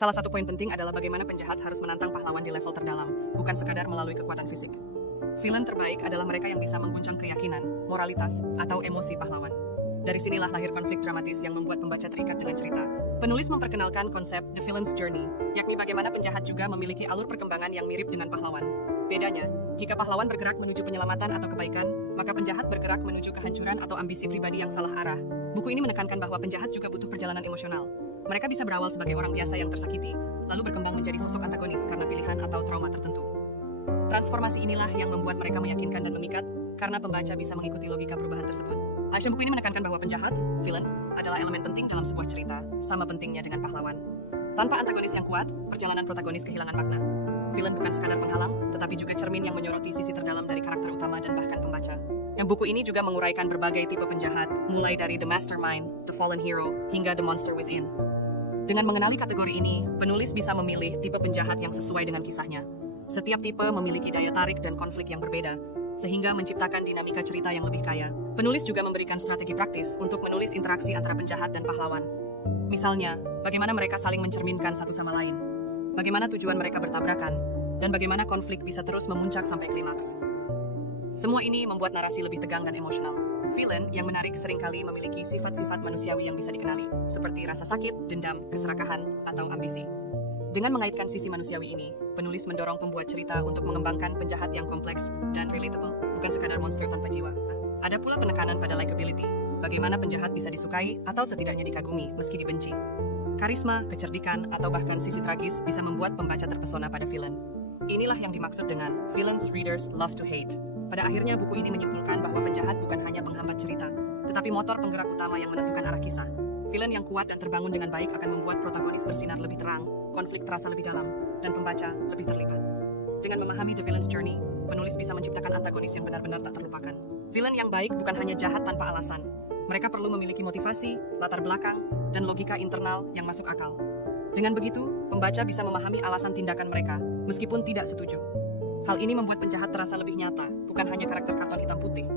Salah satu poin penting adalah bagaimana penjahat harus menantang pahlawan di level terdalam, bukan sekadar melalui kekuatan fisik. Villain terbaik adalah mereka yang bisa mengguncang keyakinan, moralitas, atau emosi pahlawan. Dari sinilah lahir konflik dramatis yang membuat pembaca terikat dengan cerita. Penulis memperkenalkan konsep The Villain's Journey, yakni bagaimana penjahat juga memiliki alur perkembangan yang mirip dengan pahlawan. Bedanya, jika pahlawan bergerak menuju penyelamatan atau kebaikan, maka penjahat bergerak menuju kehancuran atau ambisi pribadi yang salah arah. Buku ini menekankan bahwa penjahat juga butuh perjalanan emosional. Mereka bisa berawal sebagai orang biasa yang tersakiti, lalu berkembang menjadi sosok antagonis karena pilihan atau trauma tertentu. Transformasi inilah yang membuat mereka meyakinkan dan memikat, karena pembaca bisa mengikuti logika perubahan tersebut. Buku ini menekankan bahwa penjahat, villain, adalah elemen penting dalam sebuah cerita, sama pentingnya dengan pahlawan. Tanpa antagonis yang kuat, perjalanan protagonis kehilangan makna. Villain bukan sekadar penghalang, tetapi juga cermin yang menyoroti sisi terdalam dari karakter utama dan bahkan pembaca. Buku ini juga menguraikan berbagai tipe penjahat, mulai dari The Mastermind, The Fallen Hero, hingga The Monster Within. Dengan mengenali kategori ini, penulis bisa memilih tipe penjahat yang sesuai dengan kisahnya. Setiap tipe memiliki daya tarik dan konflik yang berbeda, sehingga menciptakan dinamika cerita yang lebih kaya. Penulis juga memberikan strategi praktis untuk menulis interaksi antara penjahat dan pahlawan. Misalnya, bagaimana mereka saling mencerminkan satu sama lain, bagaimana tujuan mereka bertabrakan, dan bagaimana konflik bisa terus memuncak sampai klimaks. Semua ini membuat narasi lebih tegang dan emosional. Villain yang menarik seringkali memiliki sifat-sifat manusiawi yang bisa dikenali, seperti rasa sakit, dendam, keserakahan, atau ambisi. Dengan mengaitkan sisi manusiawi ini, penulis mendorong pembuat cerita untuk mengembangkan penjahat yang kompleks dan relatable, bukan sekadar monster tanpa jiwa. Ada pula penekanan pada likability, bagaimana penjahat bisa disukai atau setidaknya dikagumi meski dibenci. Karisma, kecerdikan, atau bahkan sisi tragis bisa membuat pembaca terpesona pada villain. Inilah yang dimaksud dengan villains readers love to hate. Pada akhirnya, buku ini menyimpulkan bahwa penjahat bukan hanya penghambat cerita, tetapi motor penggerak utama yang menentukan arah kisah. Villain yang kuat dan terbangun dengan baik akan membuat protagonis bersinar lebih terang, konflik terasa lebih dalam, dan pembaca lebih terlibat. Dengan memahami The Villain's Journey, penulis bisa menciptakan antagonis yang benar-benar tak terlupakan. Villain yang baik bukan hanya jahat tanpa alasan. Mereka perlu memiliki motivasi, latar belakang, dan logika internal yang masuk akal. Dengan begitu, pembaca bisa memahami alasan tindakan mereka, meskipun tidak setuju. Hal ini membuat penjahat terasa lebih nyata, bukan hanya karakter karton hitam putih.